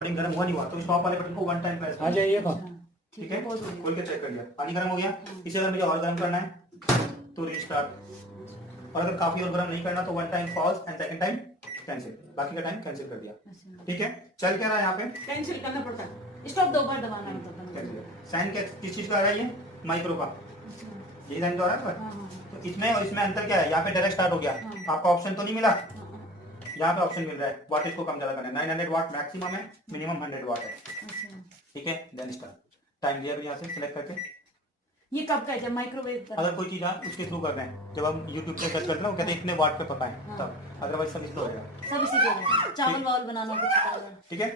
Button गर्म हुआ नहीं हुआ तो स्टॉप वाले बटन को वन टाइम प्रेस आ जाइए बा। ठीक है, खोल के चेक कर लिया, पानी गर्म हो गया। इसे अगर मुझे और गर्म करना है तो रीस्टार्ट, और अगर काफी और गर्म नहीं करना तो one time pause and second time cancel, बाकी का टाइम कैंसिल कर दिया। ठीक है, चल क्या रहा है यहाँ पे, कैंसिल करना पड़ता है, स्टॉप 2 बार दबाना होता है। कैंसिल। साइन किस चीज का आ रहा है, ये माइक्रो का, यही साइन तो आ रहा है। तो इसमें और इसमें अंतर क्या है, यहाँ पे डायरेक्ट स्टार्ट हो गया, आपका ऑप्शन तो नहीं मिला, यहाँ पे ऑप्शन मिल रहा है वाट इसको कम ज्यादा करना है। 900 वाट मैक्सिमम है, मिनिमम 100 वाट है। ठीक है, देन स्टार्ट, टाइम दिया यहाँ से सिलेक्ट करके। ये कब का है, जब माइक्रोवेव का? अगर कोई चीज आप उसके थ्रू कर रहे हैं, जब हम YouTube पे सर्च करते हैं ना, वो कहते हैं इतने वाट पे पकाएं तब, अदरवाइज सब इसको हो जाएगा। सब इसी के चावल वावल बनाना कुछ। ठीक है।